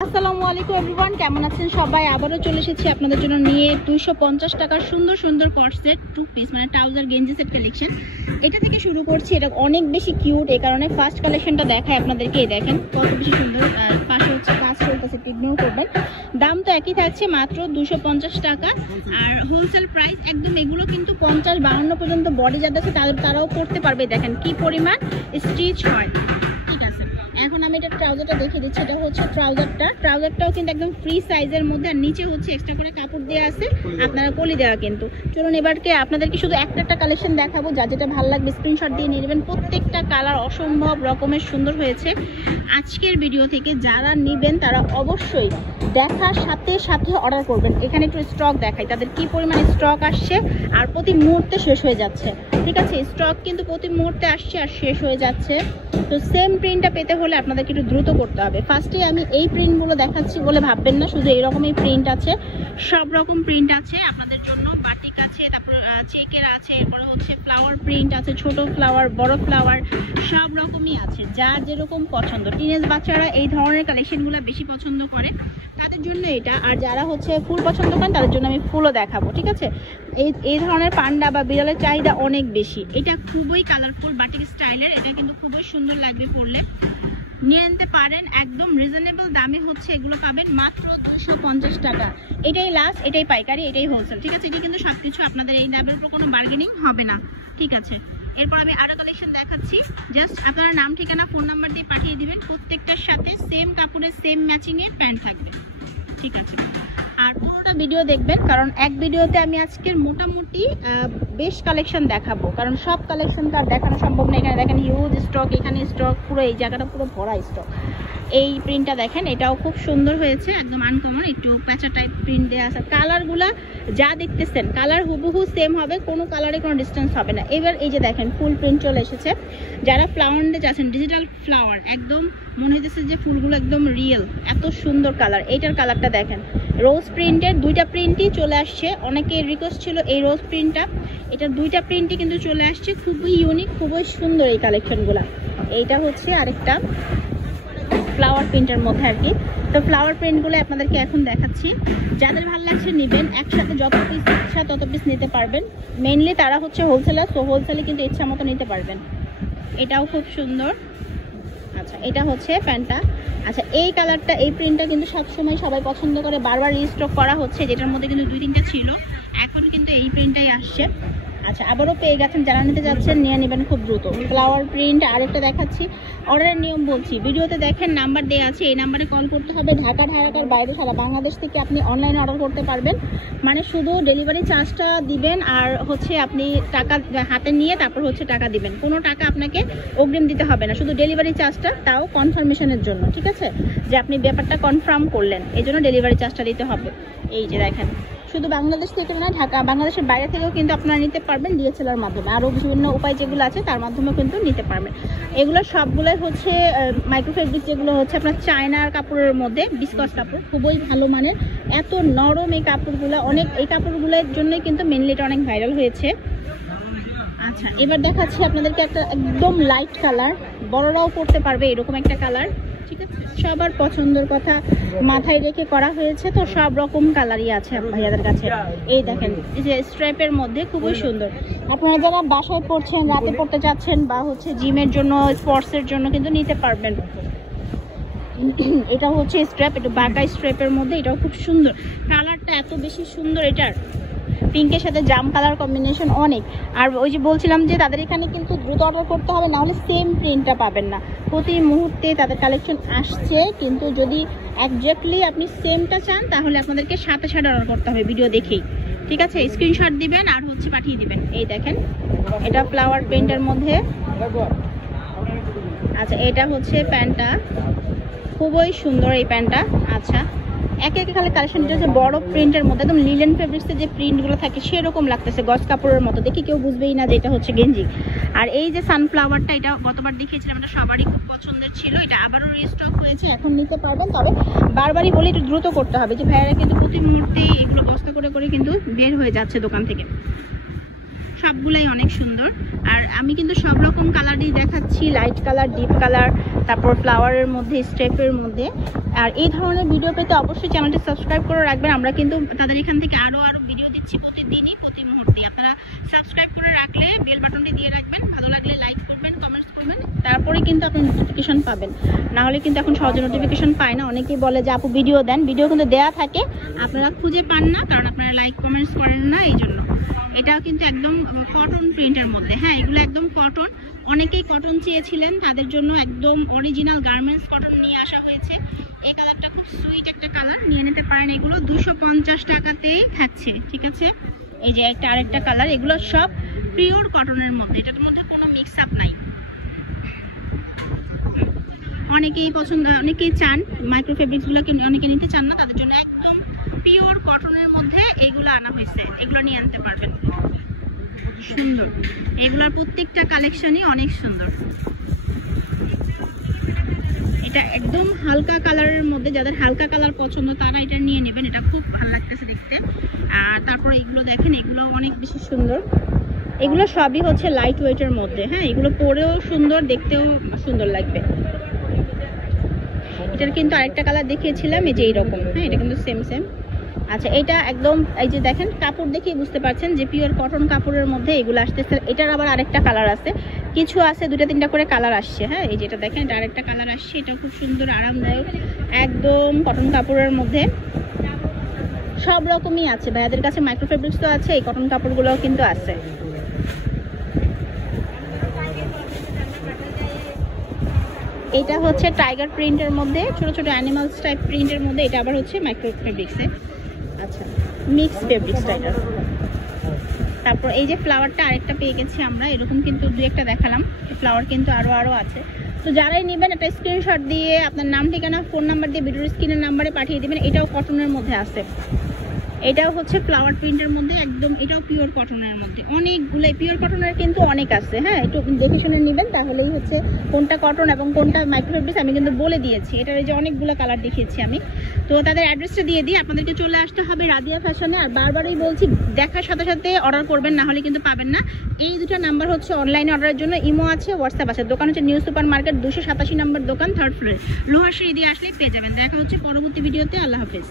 আসসালামু আলাইকুম এভরিওয়ান, কেমন আছেন সবাই? আবারও চলে এসেছি আপনাদের জন্য নিয়ে 250 টাকার সুন্দর সুন্দর কট সেট, টু পিস মানে ট্রাউজার গেঞ্জি সেট কালেকশন। এটা থেকে শুরু করছি। এটা অনেক বেশি কিউট, এই কারণে ফার্স্ট কালেকশনটা দেখায় আপনাদেরকে। এই দেখেন কত বেশি সুন্দর, পাশে হচ্ছে কাজ চলতেছে, ইগনোর করবেন। দাম তো একই থাকছে, মাত্র 250 টাকা। আর হোলসেল প্রাইস একদম। এগুলো কিন্তু 50-52 পর্যন্ত বডি যাদের আছে তারাও পড়তে পারবে। দেখেন কি পরিমাণ স্টিচ হয়। ঠিক আছে, এখন আমি এটা ট্রাউজারটা দেখিয়ে দিচ্ছি। এটা হচ্ছে ট্রাউজারটাও কিন্তু একদম ফ্রি সাইজের মধ্যে, আর নিচে হচ্ছে এক্সট্রা করে কাপড় দেওয়া আছে, আপনারা কলি দেওয়া কিন্তু। চলুন এবারকে আপনাদেরকে শুধু একটা কালেকশন দেখাবো, যা যেটা ভালো লাগবে স্ক্রিনশট দিয়ে নিয়ে নেবেন। প্রত্যেকটা কালার অসম্ভব রকমের সুন্দর হয়েছে। আজকের ভিডিও থেকে যারা নেবেন তারা অবশ্যই দেখার সাথে সাথে অর্ডার করবেন। এখানে একটু স্টক দেখাই, তাদের কি পরিমাণে স্টক আসছে আর প্রতি মুহূর্তে শেষ হয়ে যাচ্ছে। ঠিক আছে, স্টক কিন্তু প্রতি মুহূর্তে আসছে আর শেষ হয়ে যাচ্ছে। তো সেম প্রিন্টটা পেতে হলে আপনাদেরকে একটু দ্রুত করতে হবে। ফার্স্টে আমি এই প্রিন্টগুলো দেখাচ্ছি বলে ভাববেন না, শুধু এইরকমই প্রিন্ট আছে, সব রকম প্রিন্ট আছে আপনাদের জন্য। বাটিক আছে, তারপর চেকের আছে, এরপরে হচ্ছে ফ্লাওয়ার প্রিন্ট আছে, ছোট ফ্লাওয়ার, বড় ফ্লাওয়ার, সব রকমই আছে, যার যেরকম পছন্দ। টিনেজ বাচ্চারা এই ধরনের কালেকশনগুলো বেশি পছন্দ করে, তাদের জন্য এটা। আর যারা হচ্ছে ফুল পছন্দ করেন তাদের জন্য আমি ফুলও দেখাবো। ঠিক আছে, এই ধরনের পান্ডা বা বিড়ালের চাহিদা অনেক বেশি। এটা খুবই কালারফুল বাটিক স্টাইলের, এটা কিন্তু খুবই সুন্দর লাগবে পরলে। নিয়ে নিতে পারেন, একদম রিজনেবল দামে হচ্ছে এগুলো পাবেন মাত্র 250 টাকা। এটাই লাস্ট, এটাই পাইকারি, এটাই হোলসেল। ঠিক আছে, এটা কিন্তু সবকিছু আপনাদের এই দামের উপর কোনো বার্গেনিং হবে না। ঠিক আছে, এরপর আমি আরো কালেকশন দেখাচ্ছি। জাস্ট আপনারা নাম, ঠিকানা, ফোন নাম্বার দিয়ে পাঠিয়ে দিবেন। প্রত্যেকটার সাথে সেম কাপড়ের সেম ম্যাচিং এর প্যান্ট থাকবে। ঠিক আছে, আর পুরোটা ভিডিও দেখবেন, কারণ এক ভিডিওতে আমি আজকের মোটামুটি বেশ কালেকশন দেখাবো, কারণ সব কালেকশন তো আর দেখানো সম্ভব না। এখানে দেখেন হিউজ স্টক, এখানে স্টক, পুরো এই জায়গাটা পুরো ভরা স্টক। এই প্রিন্টটা দেখেন, এটাও খুব সুন্দর হয়েছে, একদম আনকমন, একটু প্যাচা টাইপ প্রিন্ট দেওয়া আছে। কালারগুলা যা দেখতেছেন কালার হুবহু সেম হবে, কোনো কালারে কোনো ডিস্টেন্স হবে না। এবার এই যে দেখেন ফুল প্রিন্ট চলে এসেছে। যারা ফ্লাওয়ার নিতে চাচ্ছেন, ডিজিটাল ফ্লাওয়ার, একদম মনে হইতেছে যে ফুলগুলো একদম রিয়েল, এত সুন্দর কালার। এইটার কালারটা দেখেন, রোজ প্রিন্টের দুইটা প্রিন্টই চলে আসছে। অনেকের রিকোয়েস্ট ছিল এই রোজ প্রিন্টটা, এটার দুইটা প্রিন্টই কিন্তু চলে আসছে। খুবই ইউনিক, খুবই সুন্দর এই কালেকশনগুলো। এইটা হচ্ছে আরেকটা ফ্লাওয়ার প্রিন্টের মধ্যে আর কি। তো ফ্লাওয়ার প্রিন্টগুলো আপনাদেরকে এখন দেখাচ্ছি। যাদের ভালো লাগছে নেবেন, একসাথে যত পিস ইচ্ছা তত পিস নিতে পারবেন। মেইনলি তারা হচ্ছে হোলসেলার, তো হোলসেলে কিন্তু ইচ্ছা মতো নিতে পারবেন। এটাও খুব সুন্দর। আচ্ছা, এটা হচ্ছে প্যান্টটা। আচ্ছা, এই কালারটা, এই প্রিন্টটা কিন্তু সবসময় সবাই পছন্দ করে, বারবার রিস্টক করা হচ্ছে, যেটার মধ্যে কিন্তু 2-3টা ছিল, এখন কিন্তু এই প্রিন্টটাই আসছে। আচ্ছা, আবারও পেয়ে গেছেন, যারা নিতে যাচ্ছেন নিয়ে নেবেন খুব দ্রুত। ফ্লাওয়ার প্রিন্ট আরেকটা দেখাচ্ছি। অর্ডারের নিয়ম বলছি, ভিডিওতে দেখেন নাম্বার দেওয়া আছে, এই নাম্বারে কল করতে হবে। ঢাকার বাইরে সারা বাংলাদেশ থেকে আপনি অনলাইনে অর্ডার করতে পারবেন। মানে শুধু ডেলিভারি চার্জটা দিবেন, আর হচ্ছে আপনি টাকা হাতে নিয়ে তারপর হচ্ছে টাকা দিবেন। কোনো টাকা আপনাকে অগ্রিম দিতে হবে না, শুধু ডেলিভারি চার্জটা, তাও কনফার্মেশনের জন্য। ঠিক আছে, যে আপনি ব্যাপারটা কনফার্ম করলেন, এই জন্য ডেলিভারি চার্জটা দিতে হবে। এই যে দেখেন, শুধু বাংলাদেশ থেকে না, বাংলাদেশের বাইরে থেকেও কিন্তু আপনারা নিতে পারবেন ডিএসএলআর মাধ্যমে। আরও বিভিন্ন উপায় যেগুলো আছে তার মাধ্যমেও কিন্তু নিতে পারবেন। এগুলো সবগুলোই হচ্ছে মাইক্রোফেব্রিক, যেগুলো হচ্ছে আপনার চায়নার কাপড়ের মধ্যে, বিস্কস কাপড়, খুবই ভালো মানের, এত নরম এই কাপড়গুলো। এই কাপড়গুলোর জন্যই কিন্তু মেনলি এটা অনেক ভাইরাল হয়েছে। আচ্ছা, এবার দেখাচ্ছি আপনাদেরকে একটা একদম লাইট কালার, বড়রাও পরতে পারবে এরকম একটা কালার। ঠিক আছে, সবার পছন্দের কথা মাথায় রেখে করা হয়েছে, তো সব রকম কালারই আছে ভাইয়াদের কাছে। এই দেখেন, এই যে স্ট্রাইপের মধ্যে খুবই সুন্দর। আপনারা যারা বাসায় পড়ছেন, রাতে পড়তে চাচ্ছেন, বা হচ্ছে জিমের জন্য, স্পোর্টসের জন্য কিন্তু নিতে পারবেন। এটা হচ্ছে স্ট্র্যাপ, একটু বাঁকা স্ট্র্যাপের মধ্যে, এটাও খুব সুন্দর। কালারটা এত বেশি সুন্দর, এটার পিঙ্কের সাথে জাম কালার কম্বিনেশন অনেক। আর ওই যে বলছিলাম যে তাদের এখানে কিন্তু দ্রুত অর্ডার করতে হবে, নাহলে সেম প্রিন্টটা পাবেন না। প্রতি মুহূর্তে তাদের কালেকশন আসছে, কিন্তু যদি একজ্যাক্টলি আপনি সেমটা চান তাহলে আপনাদেরকে সাথে অর্ডার করতে হবে ভিডিও দেখেই। ঠিক আছে, স্ক্রিনশট দিবেন আর হচ্ছে পাঠিয়ে দিবেন। এই দেখেন, এটা ফ্লাওয়ার প্রিন্টের মধ্যে। আচ্ছা, এটা হচ্ছে প্যান্টটা, খুবই সুন্দর এই প্যান্টটা। আচ্ছা, একে খালি কালেকশন, এটা হচ্ছে বড় প্রিন্টের মধ্যে, একদম লিলেন ফেব্রিক্সের যে প্রিন্টগুলো থাকে সেরকম লাগতেছে, গজ কাপড়ের মতো, দেখি কেউ বুঝবেই না যে এটা হচ্ছে গেঞ্জি। আর এই যে সানফ্লাওয়ারটা, এটা গতবার দেখিয়েছিলাম, এটা সবারই খুব পছন্দের ছিল, এটা আবারও রিস্টক হয়েছে, এখন নিতে পারবেন। তবে বারবারই বলি একটু দ্রুত করতে হবে, যে ভাইয়ারা কিন্তু প্রতি মুহূর্তে এগুলো বস্তা করে কিন্তু বের হয়ে যাচ্ছে দোকান থেকে। সবগুলাই অনেক সুন্দর। আর আমি কিন্তু সব রকম কালারই দেখাচ্ছি, লাইট কালার, ডিপ কালার, তারপর ফ্লাওয়ারের মধ্যে, স্টেপের মধ্যে। আর এই ধরনের ভিডিও পেতে অবশ্যই চ্যানেলটি সাবস্ক্রাইব করে রাখবেন। আমরা কিন্তু তাদের এখান থেকে আরও ভিডিও দিচ্ছি প্রতিদিনই, প্রতি মুহূর্তে। আপনারা সাবস্ক্রাইব করে রাখলে বেল বাটনটি দিয়ে রাখবেন, ভালো লাগলে লাইক করবেন, কমেন্টস করবেন, তারপরে কিন্তু আপনি নোটিফিকেশন পাবেন। না হলে কিন্তু এখন সহজে নোটিফিকেশন পায় না। অনেকেই বলে যে আপু ভিডিও দেন, ভিডিও কিন্তু দেয়া থাকে, আপনারা খুঁজে পান না, কারণ আপনারা লাইক কমেন্টস করেন না, এই জন্য। এটাও কিন্তু একদম কটন প্রিন্টের মধ্যে, হ্যাঁ এগুলো একদম কটন। অনেকেই কটন চেয়েছিলেন, তাদের জন্য একদম অরিজিনাল গার্মেন্টস কটন নিয়ে আসা হয়েছে। এই কালারটা খুব সুইট একটা কালার, নিয়ে নিতে পারেন। এগুলো 250 টাকাতেই থাকছে, ঠিক আছে। এই যে একটা আরেকটা কালার, এগুলো সব পিওর কটনের মধ্যে, এটার মধ্যে কোনো মিক্স আপ নাই। অনেকেই পছন্দ, অনেকেই চান মাইক্রো ফেব্রিক্সগুলোকে, অনেকে নিতে চান না, তাদের জন্য একদম পিওর কটনের মধ্যে এইগুলো আনা হয়েছে। এগুলো নিয়ে আনতে পারবেন, সুন্দর। এগুলোর প্রত্যেকটা কালেকশনই অনেক সুন্দর। এটা একদম হালকা কালারের মধ্যে, যাদের হালকা কালার পছন্দ তারা এটা নিয়ে নেবেন, এটা খুব ভালো লাগতেছে দেখতে। আর তারপরে এগুলো দেখেন, এগুলো অনেক বেশি সুন্দর। এগুলো সবই হচ্ছে লাইট ওয়েটের মধ্যে, হ্যাঁ এগুলো পরেও সুন্দর, দেখতেও সুন্দর লাগবে। এটার কিন্তু আরেকটা কালার দেখিয়েছিলাম, এই যে এইরকম, হ্যাঁ এটা কিন্তু সেম সেম। আচ্ছা, এটা একদম এই যে দেখেন, কাপড় দেখেই বুঝতে পারছেন যে পিওর কটন কাপড়ের মধ্যে এগুলো আসতেছে। এটার আবার আরেকটা কালার আছে, কিছু আছে 2-3টা করে কালার আসছে, হ্যাঁ এই যেটা দেখেন, এটা আরেকটা কালার আসছে। এটা খুব সুন্দর, আরামদায়ক, একদম কটন কাপড়ের মধ্যে। সব রকমই আছে ভাইয়াদের কাছে, মাইক্রো ফেব্রিক্স তো আছে, এই কটন কাপড়গুলোও কিন্তু আছে। এটা হচ্ছে টাইগার প্রিন্টের মধ্যে, ছোট ছোট অ্যানিমালস টাইপ প্রিন্টের মধ্যে। এটা আবার হচ্ছে মাইক্রো ফেব্রিক্সে, আচ্ছা মিক্স ফেব্রিক্স টাইগার। তারপর এই যে ফ্লাওয়ারটা আরেকটা পেয়ে গেছি আমরা, এরকম কিন্তু 2-1টা দেখালাম, ফ্লাওয়ার কিন্তু আরও আছে। তো যারাই নেবেন একটা স্ক্রিনশট দিয়ে আপনার নাম, ঠিকানা, ফোন নাম্বার দিয়ে ভিডিওর স্ক্রিনের নাম্বারে পাঠিয়ে দেবেন। এটাও কটনের মধ্যে আছে, এটাও হচ্ছে ফ্লাওয়ার প্রিন্টের মধ্যে একদম, এটাও পিওর কটনের মধ্যে। অনেকগুলো পিওর কটনের কিন্তু অনেক আছে, হ্যাঁ একটু দেখে শুনে নেবেন, তাহলেই হচ্ছে কোনটা কটন এবং কোনটা মাইক্রো ফেব্রিক্স আমি কিন্তু বলে দিয়েছি। এটার এই যে অনেকগুলো কালার দেখিয়েছি আমি। তো তাদের অ্যাড্রেসটা দিয়ে দিই, আপনাদেরকে চলে আসতে হবে রাদিয়া ফ্যাশনে। আর বারবারই বলছি, দেখার সাথে সাথে অর্ডার করবেন, না হলে কিন্তু পাবেন না। এই দুটো নাম্বার হচ্ছে অনলাইনে অর্ডারের জন্য, ইমো আছে, হোয়াটসঅ্যাপ আছে। দোকান হচ্ছে নিউ সুপার মার্কেট 287 নম্বর দোকান, 3rd ফ্লোরে, লোহার সিঁড়ি দিয়ে আসলেই পেয়ে যাবেন। দেখা হচ্ছে পরবর্তী ভিডিওতে। আল্লাহ হাফেজ।